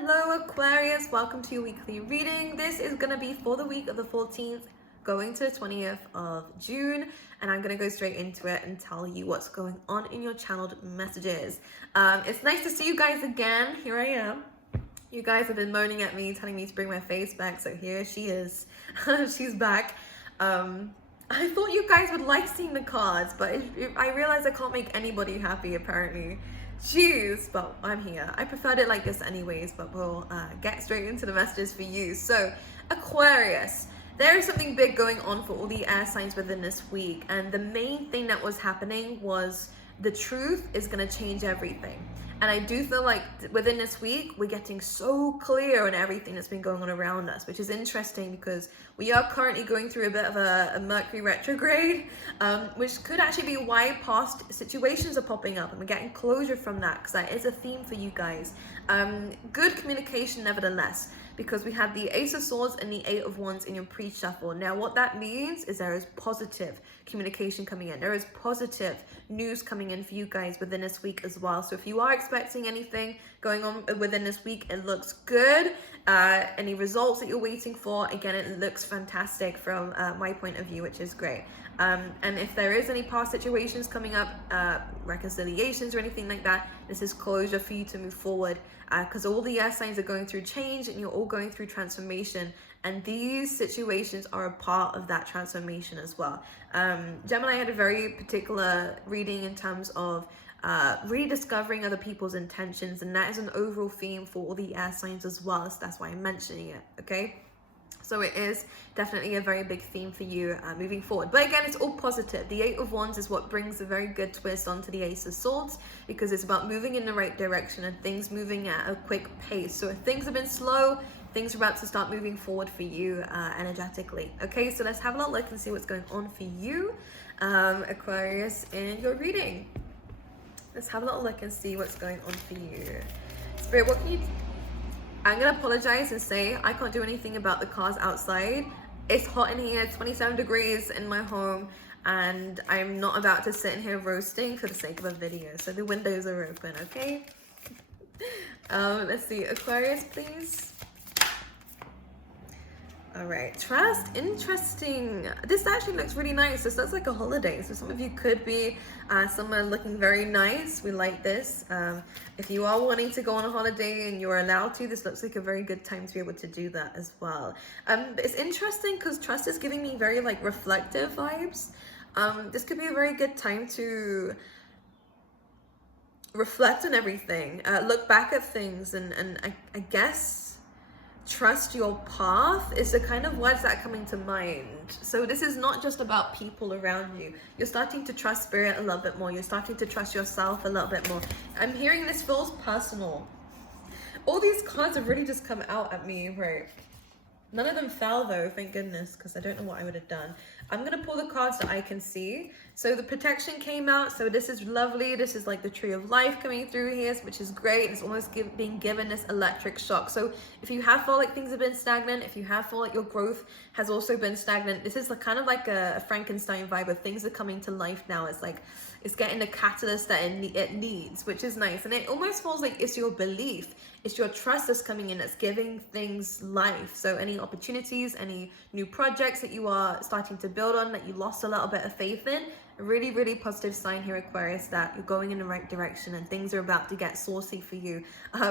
Hello Aquarius, welcome to your weekly reading. This is going to be for the week of the 14th going to the 20th of June, and I'm going to go straight into it and tell you what's going on in your channeled messages. It's nice to see you guys again. Here I am. You guys have been moaning at me, telling me to bring my face back, so here she is. She's back. I thought you guys would like seeing the cards, but I realized I can't make anybody happy apparently. Jeez, but I'm here. I preferred it like this anyways, but we'll get straight into the messages for you. So, Aquarius, there is something big going on for all the air signs within this week, and the main thing that was happening was the truth is going to change everything. And I do feel like within this week, we're getting so clear on everything that's been going on around us, which is interesting because we are currently going through a bit of a Mercury retrograde, which could actually be why past situations are popping up and we're getting closure from that, because that is a theme for you guys. Good communication nevertheless, because we have the Ace of Swords and the Eight of Wands in your pre-shuffle. Now, what that means is there is positive communication coming in. There is positive news coming in for you guys within this week as well. So if you are expecting anything going on within this week, it looks good. Any results that you're waiting for, again, it looks fantastic from my point of view, which is great. And if there is any past situations coming up, reconciliations or anything like that, this is closure for you to move forward, because all the air signs are going through change and you're all going through transformation, and these situations are a part of that transformation as well. Gemini had a very particular reading in terms of rediscovering other people's intentions, and that is an overall theme for all the air signs as well, so that's why I'm mentioning it. Okay, so it is definitely a very big theme for you moving forward. But again, it's all positive. The Eight of Wands is what brings a very good twist onto the Ace of Swords, because it's about moving in the right direction and things moving at a quick pace. So if things have been slow, things are about to start moving forward for you energetically. Okay, so let's have a little look and see what's going on for you, Aquarius, in your reading. Let's have a little look and see what's going on for you. Spirit, what can you... I'm going to apologize and say I can't do anything about the cars outside. It's hot in here, 27 degrees in my home, and I'm not about to sit in here roasting for the sake of a video. So the windows are open, okay? Let's see, Aquarius, please. All right, trust, interesting. This actually looks really nice. This looks like a holiday. So some of you could be somewhere looking very nice. We like this. If you are wanting to go on a holiday and you're allowed to, this looks like a very good time to be able to do that as well. It's interesting because trust is giving me very like reflective vibes. This could be a very good time to reflect on everything, look back at things, and I guess trust your path is the kind of words that are coming to mind. So this is not just about people around you. You're starting to trust spirit a little bit more. You're starting to trust yourself a little bit more. I'm hearing this feels personal. All these cards have really just come out at me, right? None of them fell though, thank goodness, because I don't know what I would have done. I'm going to pull the cards that I can see. So the protection came out, so this is lovely. This is like the tree of life coming through here, which is great. It's almost being given this electric shock. So if you have felt like things have been stagnant, if you have felt like your growth has also been stagnant, this is kind of like a Frankenstein vibe of things are coming to life now. It's like it's getting the catalyst that it needs, which is nice. And it almost feels like it's your belief, it's your trust that's coming in, that's giving things life. So any opportunities, any new projects that you are starting to build on that you lost a little bit of faith in, a really, really positive sign here, Aquarius, that you're going in the right direction and things are about to get saucy for you,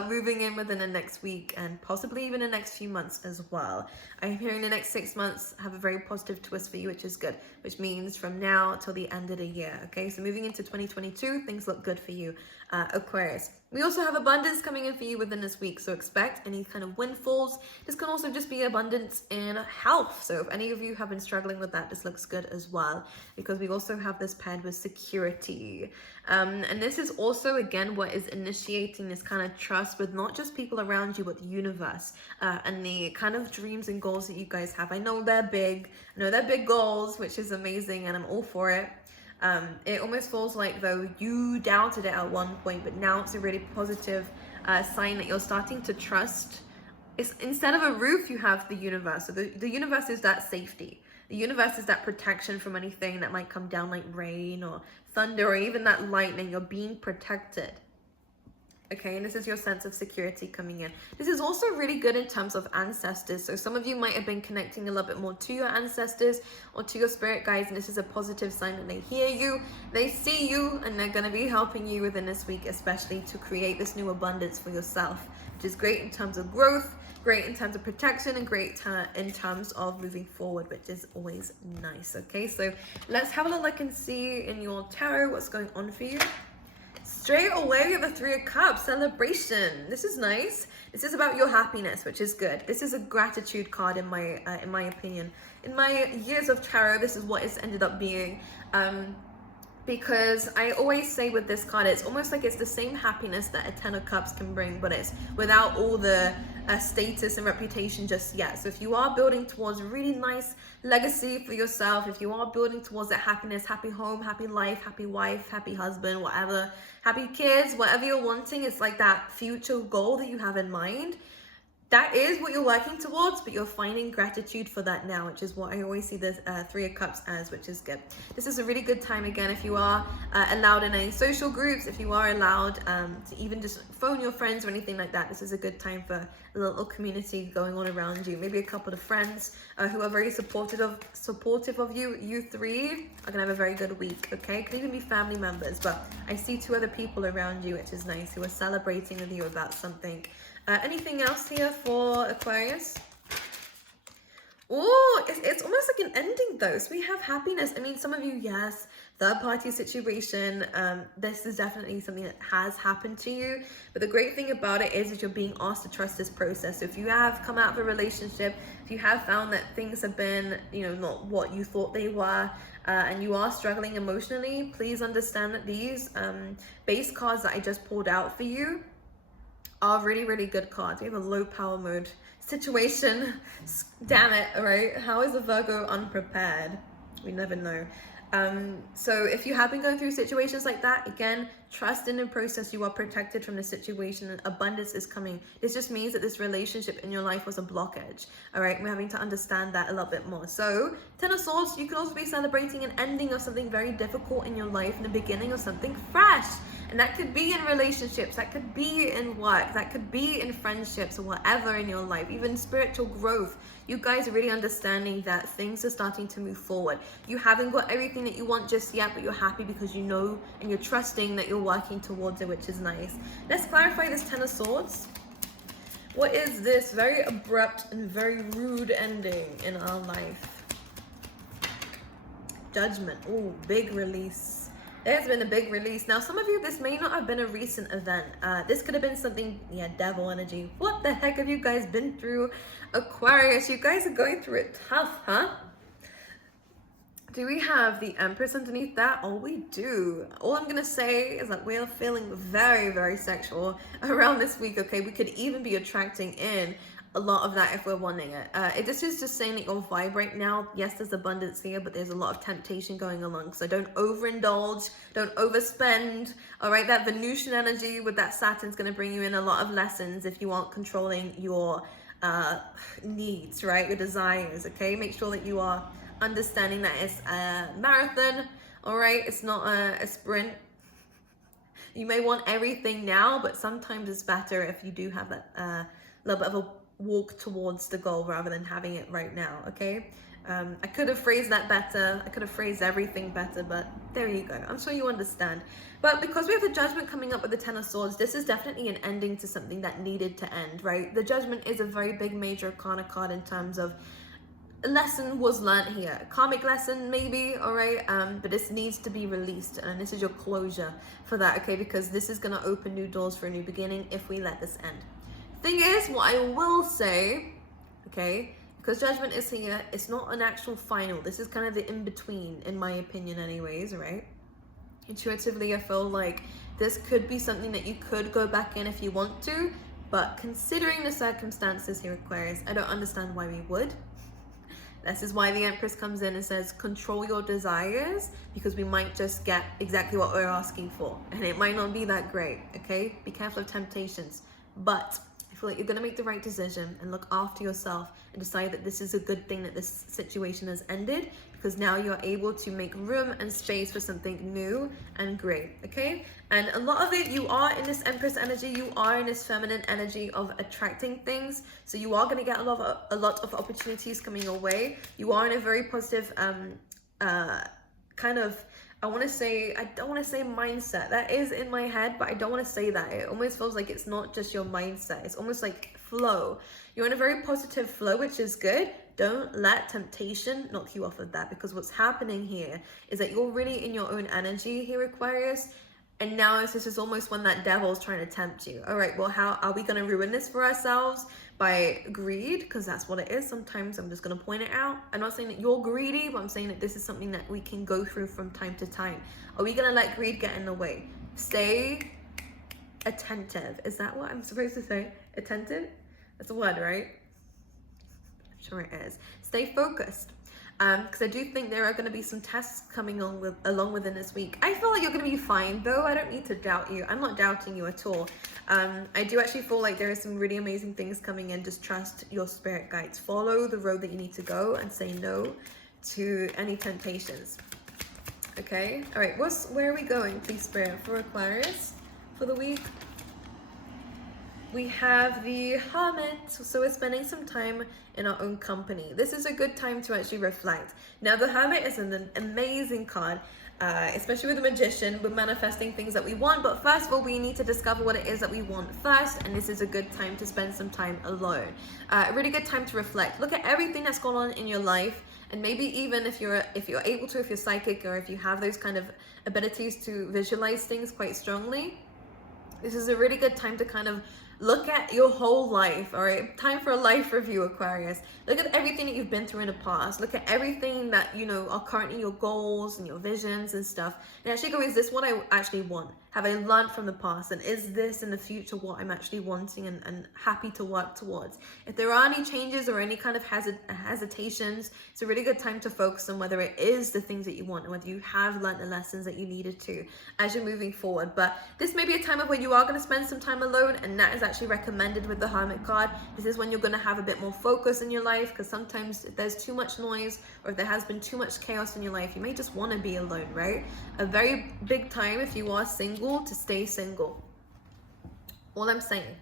moving in within the next week and possibly even the next few months as well. I'm hearing the next 6 months have a very positive twist for you, which is good, which means from now till the end of the year. Okay, so moving into 2022, things look good for you, Aquarius. We also have abundance coming in for you within this week, so expect any kind of windfalls. This can also just be abundance in health. So if any of you have been struggling with that, this looks good as well, because we also have this paired with security. And this is also, again, what is initiating this kind of trust with not just people around you, but the universe, and the kind of dreams and goals that you guys have. I know they're big. I know they're big goals, which is amazing, and I'm all for it. It almost feels like though you doubted it at one point, but now it's a really positive sign that you're starting to trust. It's instead of a roof, you have the universe. So the universe is that safety. The universe is that protection from anything that might come down like rain or thunder or even that lightning. You're being protected. Okay, and this is your sense of security coming in. This is also really good in terms of ancestors. So some of you might have been connecting a little bit more to your ancestors or to your spirit guides, and this is a positive sign that they hear you, they see you, and they're going to be helping you within this week, especially to create this new abundance for yourself, which is great in terms of growth, great in terms of protection, and great in terms of moving forward, which is always nice. Okay, so let's have a little look and see in your tarot what's going on for you. Straight away, the Three of Cups, celebration. This is nice. This is about your happiness, which is good. This is a gratitude card in my opinion. In my years of tarot, this is what it's ended up being. Because I always say with this card, it's almost like it's the same happiness that a Ten of Cups can bring, but it's without all the status and reputation just yet. So if you are building towards a really nice legacy for yourself, if you are building towards that happiness, happy home, happy life, happy wife, happy husband, whatever, happy kids, whatever you're wanting, it's like that future goal that you have in mind. That is what you're working towards, but you're finding gratitude for that now, which is what I always see the Three of Cups as, which is good. This is a really good time, again, if you are allowed in any social groups, if you are allowed to even just phone your friends or anything like that. This is a good time for a little community going on around you. Maybe a couple of friends who are very supportive of you. You three are gonna have a very good week, okay? Could even be family members, but I see two other people around you, which is nice, who are celebrating with you about something. Anything else here for Aquarius? Oh, it's almost like an ending though. So we have happiness. I mean, some of you, yes, third party situation. This is definitely something that has happened to you. But the great thing about it is that you're being asked to trust this process. So if you have come out of a relationship, if you have found that things have been, not what you thought they were, and you are struggling emotionally, please understand that these base cards that I just pulled out for you are really, really good cards. We have a low power mode situation. Damn it, all right? How is a Virgo unprepared? We never know. So if you have been going through situations like that, again, trust in the process. You are protected from the situation and abundance is coming. This just means that this relationship in your life was a blockage. All right, we're having to understand that a little bit more. So Ten of Swords, you can also be celebrating an ending of something very difficult in your life and the beginning of something fresh. And that could be in relationships, that could be in work, that could be in friendships or whatever in your life, even spiritual growth. You guys are really understanding that things are starting to move forward. You haven't got everything that you want just yet, but you're happy because you know and you're trusting that you're working towards it, which is nice. Let's clarify this Ten of Swords. What is this very abrupt and very rude ending in our life? Judgment. Oh, big release. There's been a big release. Now, some of you, this may not have been a recent event. This could have been something, devil energy. What the heck have you guys been through? Aquarius, you guys are going through it tough, huh? Do we have the Empress underneath that? Oh, we do. All I'm going to say is that we're feeling very, very sexual around this week, okay? We could even be attracting in a lot of that if we're wanting it. This is just saying that you'll vibrate now. Yes, there's abundance here, but there's a lot of temptation going along. So don't overindulge, don't overspend. All right, that Venusian energy with that Saturn's going to bring you in a lot of lessons if you aren't controlling your needs, right? Your desires, okay? Make sure that you are understanding that it's a marathon, all right? It's not a sprint. You may want everything now, but sometimes it's better if you do have that little bit of a walk towards the goal rather than having it right now, okay? I could have phrased that better. I could have phrased everything better, but there you go. I'm sure you understand. But because we have the Judgment coming up with the Ten of Swords, this is definitely an ending to something that needed to end, right? The Judgment is a very big major arcana card in terms of a lesson was learned here. A karmic lesson, maybe, all right? But this needs to be released, and this is your closure for that, okay? Because this is going to open new doors for a new beginning if we let this end. Thing is, what I will say, okay, because Judgment is here, it's not an actual final. This is kind of the in-between, in my opinion anyways, right? Intuitively, I feel like this could be something that you could go back in if you want to, but considering the circumstances here, Aquarius, I don't understand why we would. This is why the Empress comes in and says, control your desires, because we might just get exactly what we're asking for, and it might not be that great, okay? Be careful of temptations. But feel like you're going to make the right decision and look after yourself and decide that this is a good thing that this situation has ended, because now you're able to make room and space for something new and great, okay? And a lot of it, you are in this Empress energy, you are in this feminine energy of attracting things. So you are going to get a lot of opportunities coming your way. You are in a very positive kind of, I don't want to say mindset. That is in my head, but I don't want to say that. It almost feels like it's not just your mindset. It's almost like flow. You're in a very positive flow, which is good. Don't let temptation knock you off of that, because what's happening here is that you're really in your own energy here, Aquarius. And now this is almost when that devil's trying to tempt you. All right, well, how are we going to ruin this for ourselves? By greed, because that's what it is. Sometimes I'm just going to point it out. I'm not saying that you're greedy, but I'm saying that this is something that we can go through from time to time. Are we going to let greed get in the way? Stay attentive. Is that what I'm supposed to say? Attentive? That's a word, right? I'm sure it is. Stay focused. Because I do think there are going to be some tests coming along within this week. I feel like you're going to be fine, though. I don't need to doubt you. I'm not doubting you at all. I do actually feel like there are some really amazing things coming in. Just trust your spirit guides. Follow the road that you need to go and say no to any temptations. Okay? All right. Where are we going, please, Spirit, for Aquarius for the week? We have the Hermit, so we're spending some time in our own company. This is a good time to actually reflect. Now, the Hermit is an amazing card, especially with the Magician. We're manifesting things that we want, but first of all, we need to discover what it is that we want first, and this is a good time to spend some time alone. A really good time to reflect. Look at everything that's gone on in your life, and maybe even if you're able to, if you're psychic, or if you have those kind of abilities to visualize things quite strongly, this is a really good time to kind of look at your whole life. All right, time for a life review, Aquarius. Look at everything that you've been through in the past. Look at everything that, you know, are currently your goals and your visions and stuff. And actually go, is this what I actually want? Have I learned from the past? And is this in the future what I'm actually wanting and happy to work towards? If there are any changes or any kind of hesitations, it's a really good time to focus on whether it is the things that you want and whether you have learned the lessons that you needed to as you're moving forward. But this may be a time of where you are going to spend some time alone, and that is actually recommended with the Hermit card. This is when you're going to have a bit more focus in your life, because sometimes if there's too much noise or if there has been too much chaos in your life, you may just want to be alone, right? A very big time if you are single to stay single. All I'm saying.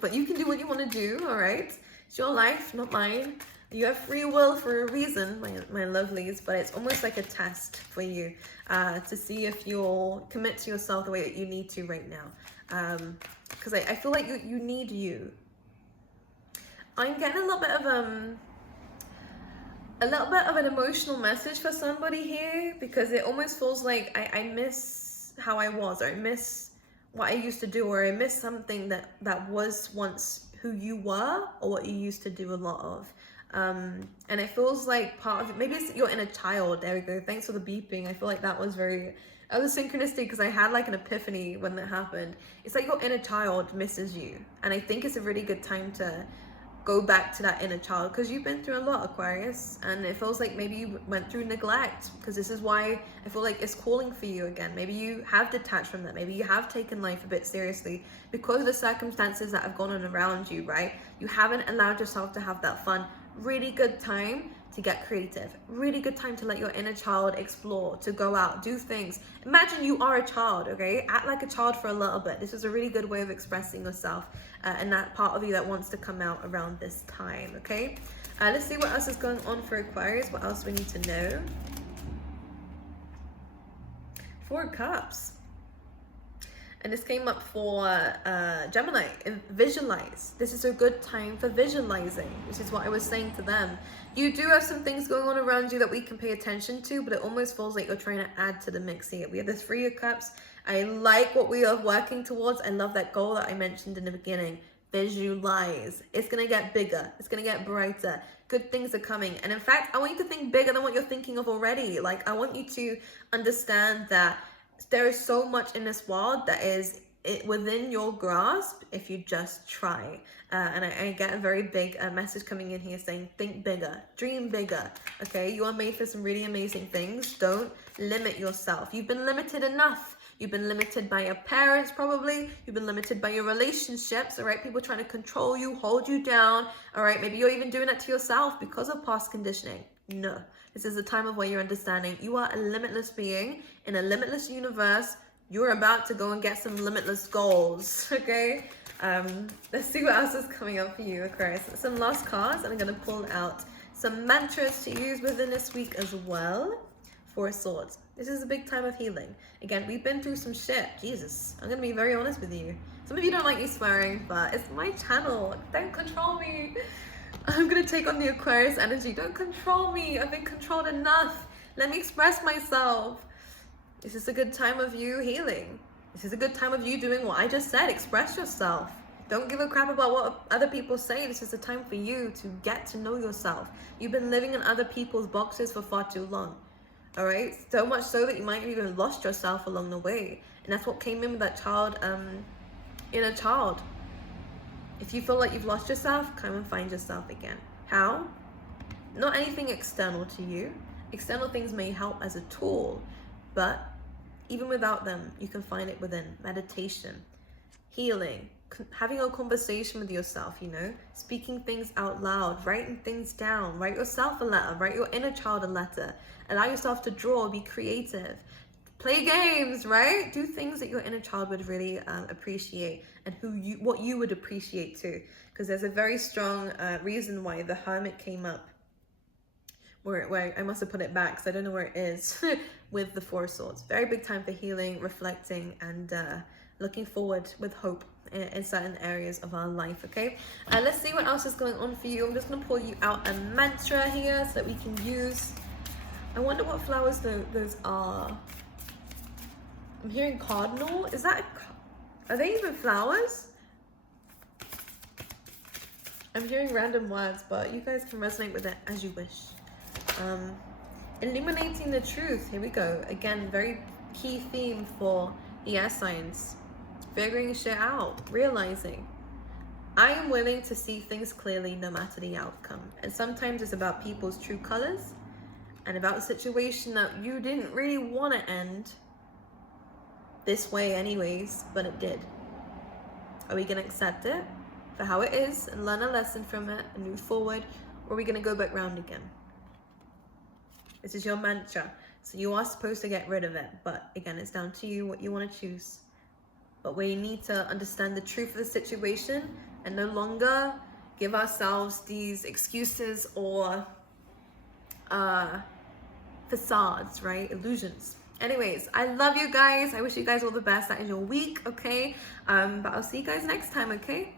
But you can do what you want to do, all right? It's your life, not mine. You have free will for a reason, my lovelies, but it's almost like a test for you to see if you'll commit to yourself the way that you need to right now. Because I feel like you need you. I'm getting a little bit of an emotional message for somebody here, because it almost feels like I miss how I was, or I miss what I used to do, or I miss something that was once who you were, or what you used to do a lot of. And it feels like part of it, maybe it's your inner child. There we go. Thanks for the beeping. I feel like that was synchronistic, because I had like an epiphany when that happened. It's like your inner child misses you, and I think it's a really good time to go back to that inner child, because you've been through a lot, Aquarius, and it feels like maybe you went through neglect, because this is why I feel like it's calling for you again. Maybe you have detached from that. Maybe you have taken life a bit seriously because of the circumstances that have gone on around you, right? You haven't allowed yourself to have that fun. Really good time to get creative. Really good time to let your inner child explore, to go out, do things. Imagine you are a child, okay? Act like a child for a little bit. This is a really good way of expressing yourself and that part of you that wants to come out around this time, okay? Let's see what else is going on for Aquarius. What else we need to know? 4 Cups. And this came up for Gemini. Visualize. This is a good time for visualizing. This is what I was saying to them. You do have some things going on around you that we can pay attention to, but it almost feels like you're trying to add to the mix here. We have the 3 of Cups. I like what we are working towards. I love that goal that I mentioned in the beginning. Visualize. It's going to get bigger. It's going to get brighter. Good things are coming. And in fact, I want you to think bigger than what you're thinking of already. Like, I want you to understand that there is so much in this world that is within your grasp if you just try. And I get a very big message coming in here saying, think bigger, dream bigger. Okay, you are made for some really amazing things. Don't limit yourself. You've been limited enough. You've been limited by your parents, probably. You've been limited by your relationships, all right? People trying to control you, hold you down, all right? Maybe you're even doing that to yourself because of past conditioning. No, this is a time of where you're understanding you are a limitless being in a limitless universe. You're about to go and get some limitless goals, okay? Let's see what else is coming up for you, Aquarius. Some lost cards, and I'm going to pull out some mantras to use within this week as well. Four of Swords. This is a big time of healing. Again, we've been through some shit. Jesus, I'm going to be very honest with you. Some of you don't like me swearing, but it's my channel. Don't control me. I'm going to take on the Aquarius energy. Don't control me. I've been controlled enough. Let me express myself. This is a good time of you healing. This is a good time of you doing what I just said. Express yourself. Don't give a crap about what other people say. This is a time for you to get to know yourself. You've been living in other people's boxes for far too long. All right? So much so that you might have even lost yourself along the way. And that's what came in with that child, inner child. If you feel like you've lost yourself, come and find yourself again. How? Not anything external to you. External things may help as a tool, but even without them, you can find it within meditation, healing, having a conversation with yourself, you know, speaking things out loud, writing things down, write yourself a letter, write your inner child a letter, allow yourself to draw, be creative, play games, right? Do things that your inner child would really appreciate, and what you would appreciate too, because there's a very strong reason why the Hermit came up. Where I must have put it back because I don't know where it is with the Four of Swords. Very big time for healing, reflecting, and looking forward with hope in certain areas of our life, okay? Let's see what else is going on for you. I'm just going to pull you out a mantra here so that we can use. I wonder what flowers those are. I'm hearing cardinal. Is that are they even flowers? I'm hearing random words, but you guys can resonate with it as you wish. Illuminating the truth. Here we go. Again, very key theme for the air signs. Figuring shit out. Realizing I am willing to see things clearly no matter the outcome. And sometimes it's about people's true colors and about a situation that you didn't really want to end this way anyways, but it did. Are we going to accept it for how it is and learn a lesson from it and move forward? Or are we going to go back round again? This is your mantra. So you are supposed to get rid of it. But again, it's down to you what you want to choose. But we need to understand the truth of the situation and no longer give ourselves these excuses or facades, right? Illusions. Anyways, I love you guys. I wish you guys all the best. That is your week, okay? But I'll see you guys next time, okay?